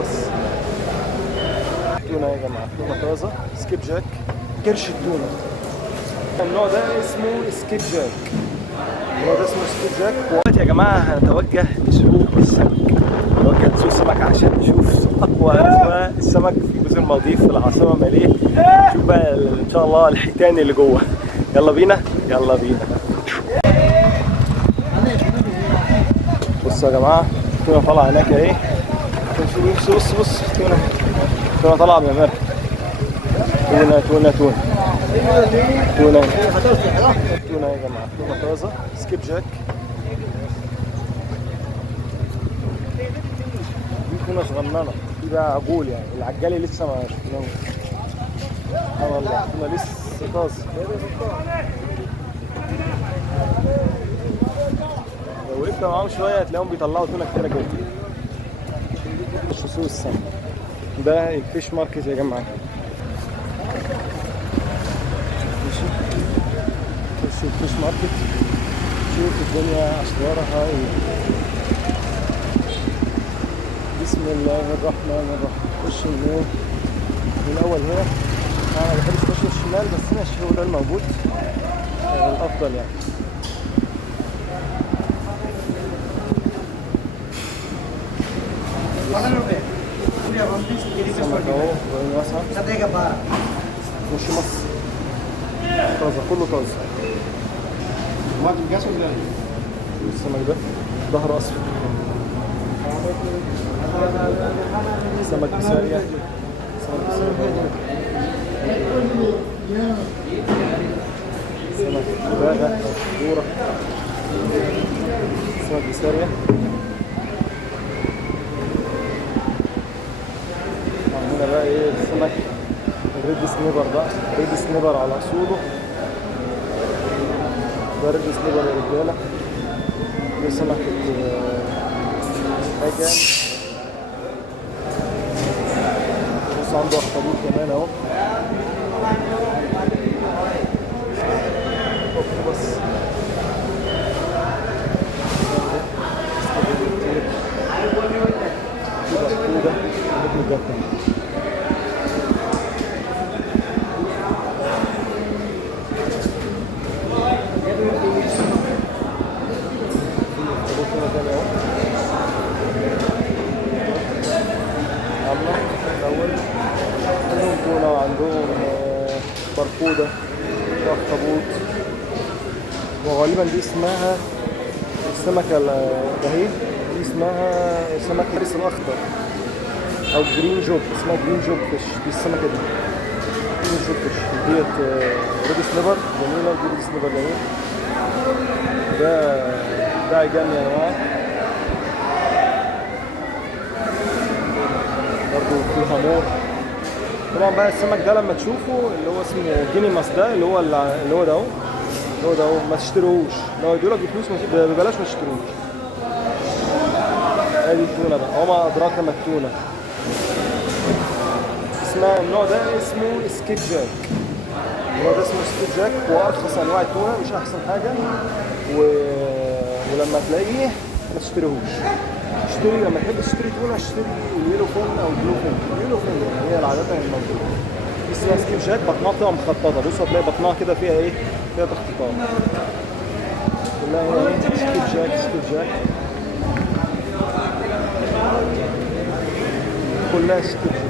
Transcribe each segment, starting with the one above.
بس تونة يا جماعة، تونة طازة، سكيب جاك، كرش التونة. النوع ده اسمه سكيب جاك، النوع ده اسمه سكيب جاك. ودلوقتي يا جماعة هنتوجه لسوق السمك، نتوجه لسوق السمك عشان نشوف أقوى أسواق السمك في جزر المالديف في العاصمة ماليه. نشوف بقى إن شاء الله الحيتان اللي جوه. يلا بينا يلا بينا. بصوا يا جماعة، التونة طالعة هناك اهي. بص تونة طالعة بمرة. تونة يا جماعة، تونة طازة، سكيب جاك. دي تونة صغننة، دي بقى عجول يعني، العجالي لسه ما شفناهوش. والله تونة لسه طازة. لو وقفنا معاهم شوية هتلاقيهم بيطلعوا تونة كتيرة جدا. سوق السمك ده الفيش ماركت يا جماعة. ماشي الفيش ماركت، شوف الدنيا أسعارها ايه. بسم الله الرحمن الرحيم. خش من الأول هنا. أنا ما بحبش أخش الشمال بس ماشي، هو ده الموجود الأفضل يعني. السمك اهو واسعة. مش مصر طازة، كله طازة. السمك ده ظهره أصفر. سمك بسارية، سمك دباغة دورة، سمك بسارية. هنا بقى ايه السمك الريد سنيبر بقى، ريد سنيبر على اصوله. ده ريد سنيبر يا رجاله. ده سمك الحاجة. بص عنده اخطبوط كمان اهو. بس عندهم برقودة واخطبوط، وغالبا دي اسمها السمكة الدهي، دي اسمها سمك الريس الأخضر أو جرين جوب، اسمها جرين جوب فيش. دي السمكة دي جرين جوب فيش. ديت ريد سنيبر جميلة، دي ريد سنيبر جميل. ده عجام يا جماعة، برضه في هامور. طبعا بقى السمك ده لما تشوفه اللي هو اسمه جيني ماس، ده اللي هو ده اهو، ما تشتروهوش. لو يدولك بفلوس ببلاش ما تشتروهوش. ادي التونة بقى، وما ادراك ما التونة. اسمها النوع ده اسمه سكيب جاك. النوع ده اسمه سكيب جاك، وارخص انواع التونة، مش احسن حاجة. ولما تلاقيه ما تشتريهوش. اشتري لما تحب تشتري تونة، اشتري اليلو فين او البلو فين. اليلو فين هي العادة الموجودة. دي اسمها سكيب جاك، بطنها بتبقى مخططة. بص هتلاقي بطنها كده فيها ايه؟ فيها تخطيطات. كلها هنا ايه؟ سكيب جاك. كلها سكيب جاك.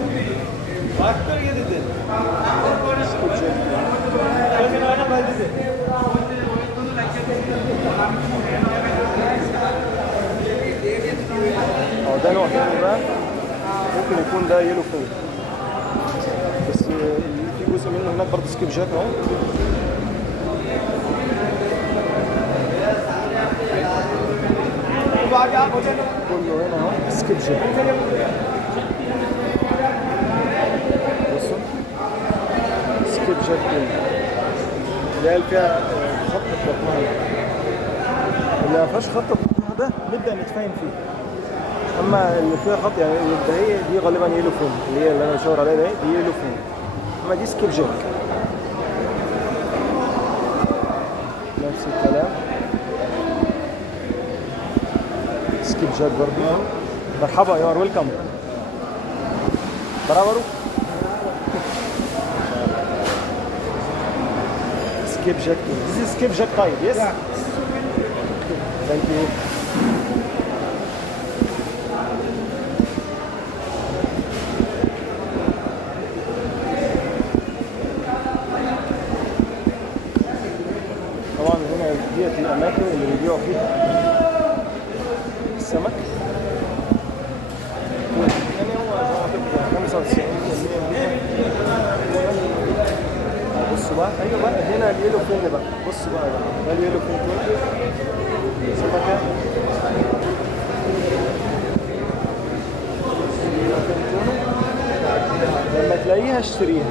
ده نوع تاني بقى، ممكن يكون ده يلو فين، بس في جزء منه هناك برضه سكيب جاك اهو. كله هنا اهو سكيب جاك. بصوا سكيب جاك كله. اللي فيها خط في بطنها، اللي ما فيهاش خط في بطنها ده نبدأ نتفاهم فيه. اما اللي فيها خط يعني هي دي غالبا يلو فين، اللي هي اللي انا بشاور عليها دي يلو فين. اما دي سكيب جاك نفس الكلام. سكيب جاك برضه. مرحبا، يو ار ويلكم. برابرو سكيب جاك. This is skip jack type, yes? Yeah. Thank you. طبعا هنا ديت الأماكن اللي بيبيعوا فيها السمك. يعني هو زي ما تبقى 95% بصوا بقى. ايوه بقى هنا اليلو فين بقى. بصوا بقى ده اليلو فين تونه سمكه. لما تلاقيها اشتريها.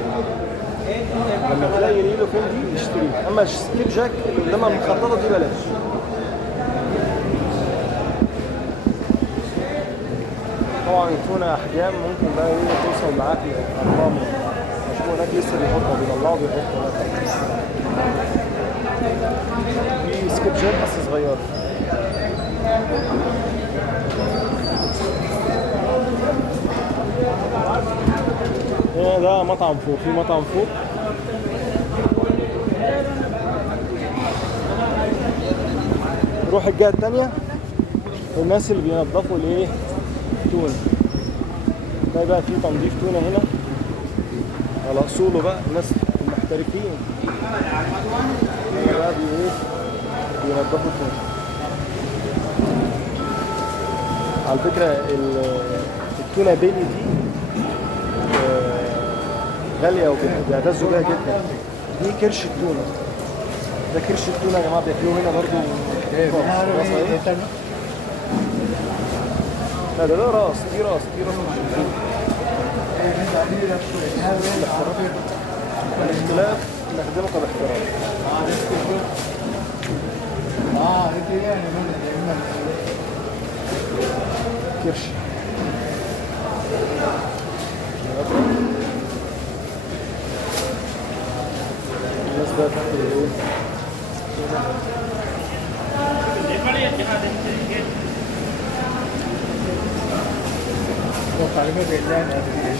لما تلاقي اليلو فين دي اشتريها. اما سكيب جاك اللي قدامها المخططه دي بلاش. طبعا التونه احجام ممكن بقى توصل معاك لارقام. شوفوا هناك لسه بيحطوا بيطلعوا بيحطوا هناك. دي سكيب جاك بس صغيره. هنا ده مطعم فوق. في مطعم فوق نروح الجهه الثانيه. الناس اللي بينظفوا الايه تونه. ده بقى في تنظيف تونه هنا على اصوله بقى. الناس المحترفين بقى بينظفوا التونه. على فكره التونه بيلي دي غاليه وبيعتزوا بيها جدا. دي كرش التونه. ده كرش التونه يا جماعه بياكلوه هنا برضو. لا ده راس. دي راس الاختلاف نخدمك باحترام. كرش الناس بقى تاكل ايه.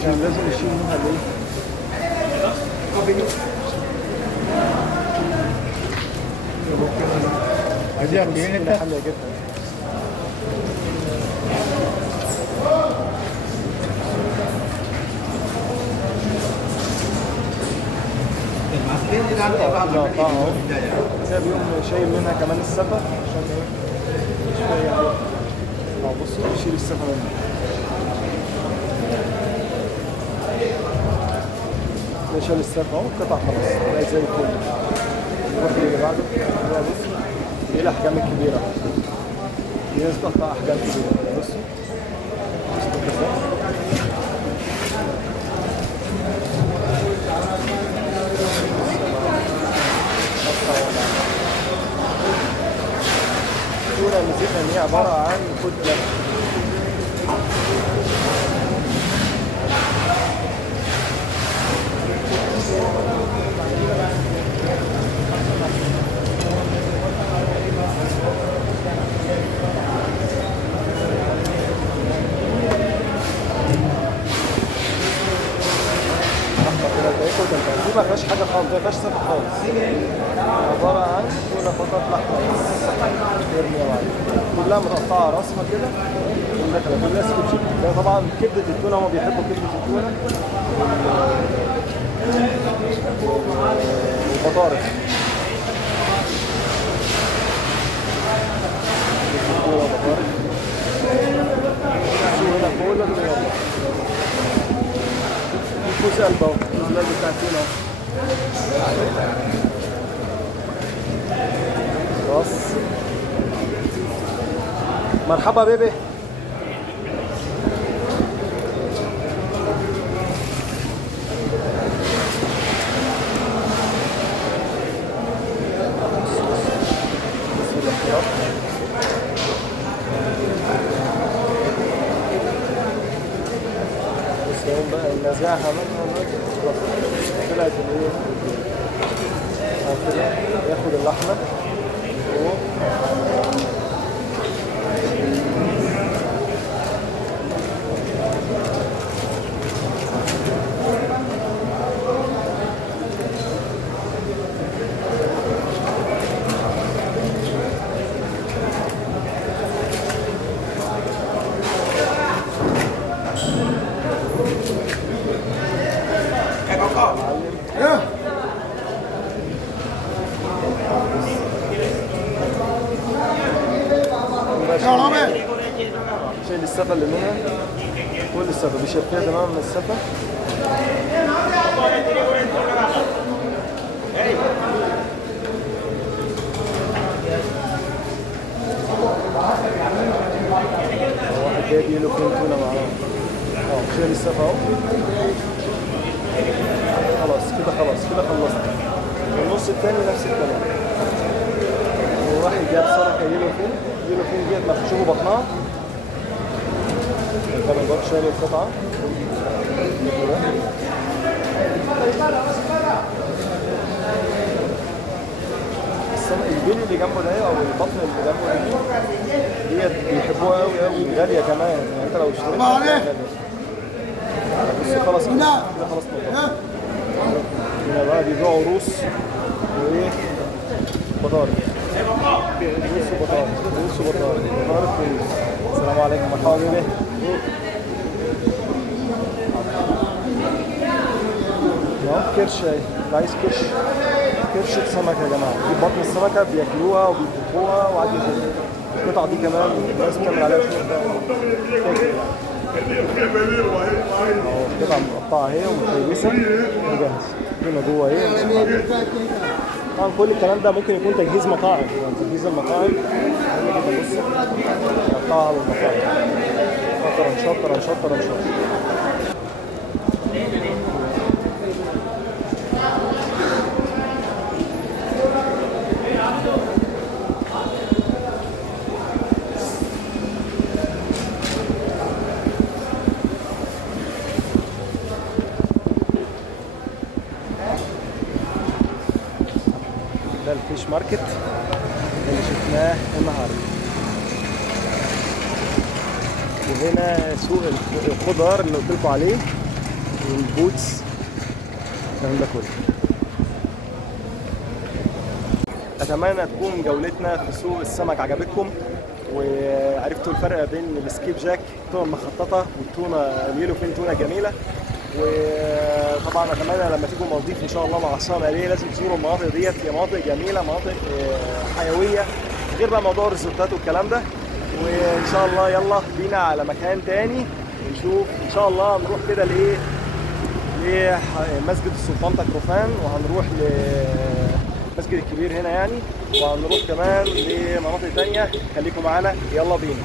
لازم يشيل منها ليه؟ حلوة جدا. ده بيقوم شايل منها كمان السفة عشان ايه؟ مش باقي عليها. بصوا يشيل السفة منها. شال السفة اهو. قطع خلاص بقى زي الفل. نروح اللي بعده. بص ايه الاحجام الكبيرة. في ناس بتقطع احجام كبيرة. بصوا التونة ميزتها ان هي عبارة عن كتلة. دي ما فيهاش حاجه خالص. ما فيهاش سفه خالص. عباره عن تونه فقط لحمه بس. كلها متقطعه راسها كده. كلها سكيب جاك. ده طبعا كبده التونه. هم بيحبوا كبده التونه والبطارخ. شو هنا فوق ولا يلا كوز قلبه. كوز القلب بتاع التونه خلاص. مرحبا بيبي. بقى نزعها منها طلعت الايه كده. ياخد اللحمه الصفة اللي منها كل الصفة بيشفيها تماما من الصفة. واحد جايب يلو فين تونة معاه. شايل الصفة اهو. خلاص كده خلصنا. النص التاني نفس الكلام. وواحد جاب سمكة يلو فين ديت ما تشوفوا بطنها. كمان برضه شايل القطعة. البيلي اللي جنبه ده او البطن اللي جنبه ديت بيحبوها قوي غالية كمان، يعني انت لو اشتريتها غالية. بص خلاص كده خلاص هنا بقى بيبيعوا روس وايه بطارخ. روس وبطارخ. السلام عليكم، مرحبا بيه. كرش اهي، اللي عايز كرشة سمكة يا جماعة. دي بطن السمكة بياكلوها وبيطبخوها وعادي جدا. القطعة دي كمان الناس بتعمل عليها قطعة مقطعة اهي ومتلبسة وجاهز. هنا جوه اهي. طبعا كل الكلام ده ممكن يكون تجهيز مطاعم، يعني تجهيز المطاعم. بص مقطعة على المطاعم. شطرا. ده الفيش ماركت اللي شفناه النهارده. وهنا سوق الخضار اللي قلت لكم عليه والبوتس الكلام ده كله. اتمنى تكون جولتنا في سوق السمك عجبتكم وعرفتوا الفرق بين السكيب جاك التونه المخططه والتونه اليلو فين تونه جميله. وطبعا اتمنى لما تيجوا المالديف ان شاء الله مع السنه الجايه لازم تزوروا المناطق ديت. هي مناطق جميله، مناطق حيويه، غير بقى موضوع الريزورتات والكلام ده. وان شاء الله يلا بينا على مكان تاني ونشوف ان شاء الله. نروح كده لمسجد السلطان تكروفان، وهنروح للمسجد الكبير هنا يعني، وهنروح كمان لمناطق تانية. خليكم معانا، يلا بينا.